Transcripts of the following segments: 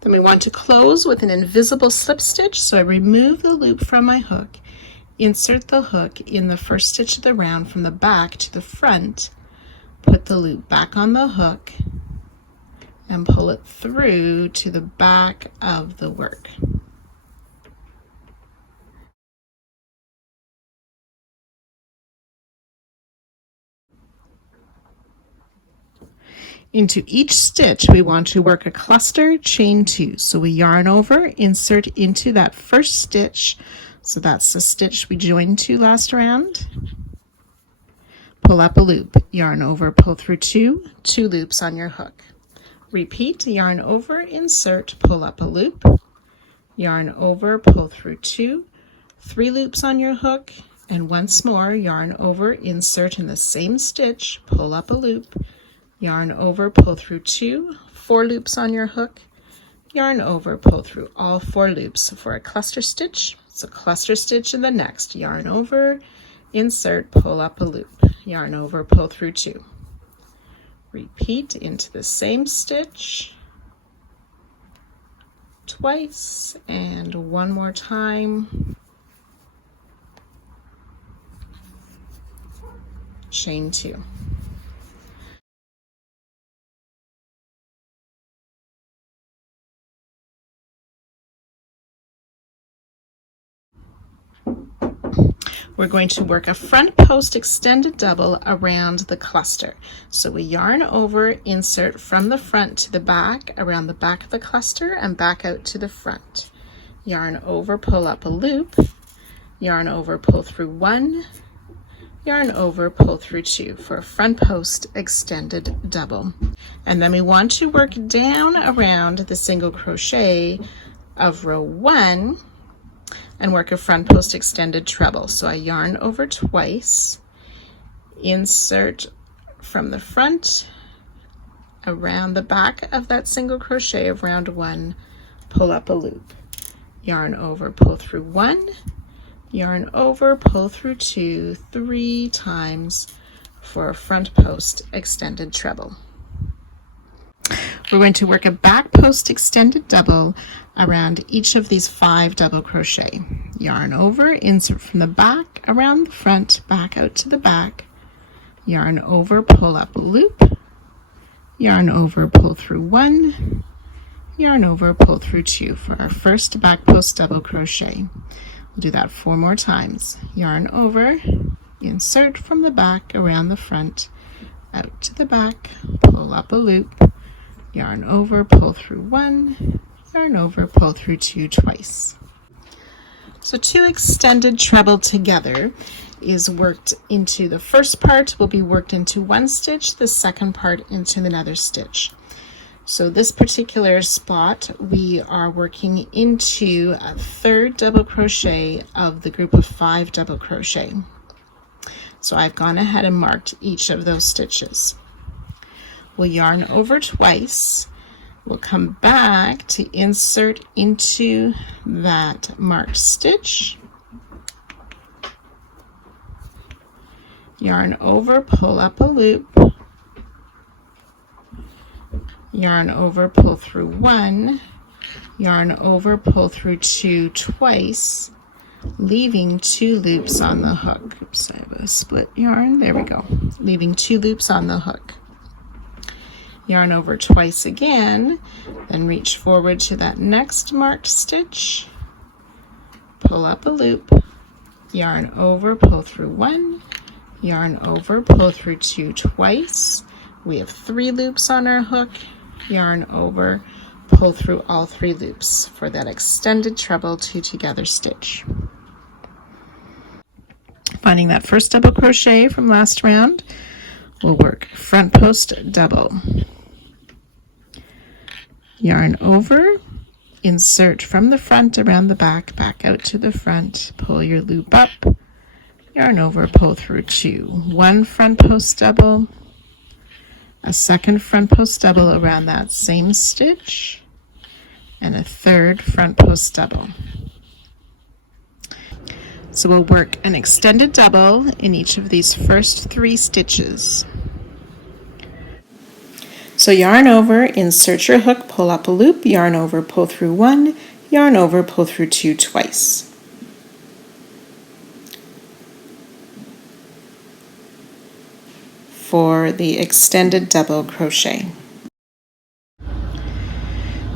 Then we want to close with an invisible slip stitch, so I remove the loop from my hook, insert the hook in the first stitch of the round from the back to the front, put the loop back on the hook, and pull it through to the back of the work. Into each stitch we want to work a cluster chain 2. So we yarn over, insert into that first stitch. So that's the stitch we joined to last round. Pull up a loop, yarn over, pull through 2 loops on your hook. Repeat, yarn over, insert, pull up a loop, yarn over, pull through 2, 3 loops on your hook, and once more yarn over, insert in the same stitch, pull up a loop, yarn over, pull through 2, 4 loops on your hook, yarn over, pull through all 4 loops for a cluster stitch. So cluster stitch in the next, yarn over, insert, pull up a loop, yarn over, pull through 2. Repeat into the same stitch twice and one more time. Chain 2. We're going to work a front post extended double around the cluster. So we yarn over, insert from the front to the back, around the back of the cluster, and back out to the front. Yarn over, pull up a loop, yarn over, pull through 1, yarn over, pull through 2 for a front post extended double. And then we want to work down around the single crochet of row 1 and work a front post extended treble. So I yarn over twice, insert from the front around the back of that single crochet of round 1, pull up a loop, yarn over, pull through 1, yarn over, pull through 2, 3 times for a front post extended treble. We're going to work a back post extended double around each of these 5 double crochet. Yarn over, insert from the back around the front, back out to the back, yarn over, pull up a loop, yarn over, pull through 1, yarn over, pull through 2 for our first back post double crochet. We'll do that 4 more times. Yarn over, insert from the back around the front, out to the back, pull up a loop, yarn over, pull through 1, yarn over, pull through 2 twice. So 2 extended treble together is worked into the first part, will be worked into 1 stitch, the second part into another stitch. So this particular spot, we are working into a 3rd double crochet of the group of 5 double crochet. So I've gone ahead and marked each of those stitches. We'll yarn over twice. We'll come back to insert into that marked stitch. Yarn over, pull up a loop. Yarn over, pull through 1. Yarn over, pull through 2 twice, leaving 2 loops on the hook. Oops, I have a split yarn. There we go. Leaving 2 loops on the hook. Yarn over twice again, then reach forward to that next marked stitch, pull up a loop, yarn over, pull through 1, yarn over, pull through 2 twice. We have 3 loops on our hook, yarn over, pull through all 3 loops for that extended treble 2 together stitch. Finding that first double crochet from last round, we'll work front post double. Yarn over, insert from the front around the back, back out to the front, pull your loop up, yarn over, pull through 2. 1 front post double, a 2nd front post double around that same stitch, and a 3rd front post double. So we'll work an extended double in each of these first 3 stitches. So yarn over, insert your hook, pull up a loop, yarn over, pull through 1, yarn over, pull through 2 twice. For the extended double crochet.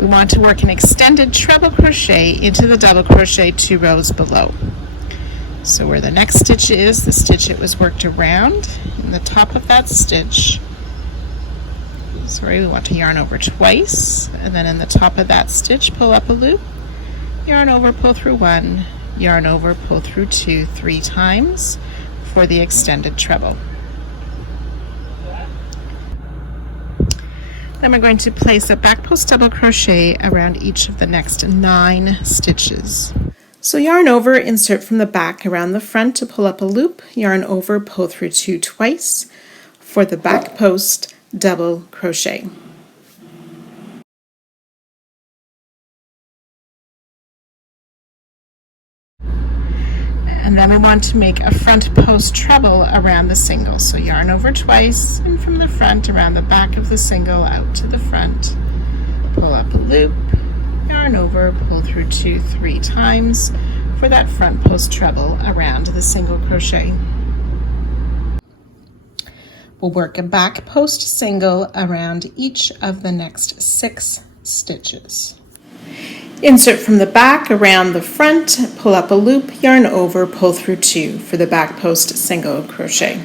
We want to work an extended treble crochet into the double crochet 2 rows below. So where the next stitch is, the stitch it was worked around, in the top of that stitch, we want to yarn over twice, and then in the top of that stitch, pull up a loop, yarn over, pull through 1, yarn over, pull through 2, 3 times for the extended treble. Then we're going to place a back post double crochet around each of the next 9 stitches. So yarn over, insert from the back around the front to pull up a loop, yarn over, pull through 2 twice for the back post double crochet. And then we want to make a front post treble around the single. So yarn over twice, and from the front around the back of the single out to the front, pull up a loop, yarn over, pull through 2, 3 times for that front post treble around the single crochet. We'll work a back post single around each of the next 6 stitches. Insert from the back around the front, pull up a loop, yarn over, pull through 2 for the back post single crochet.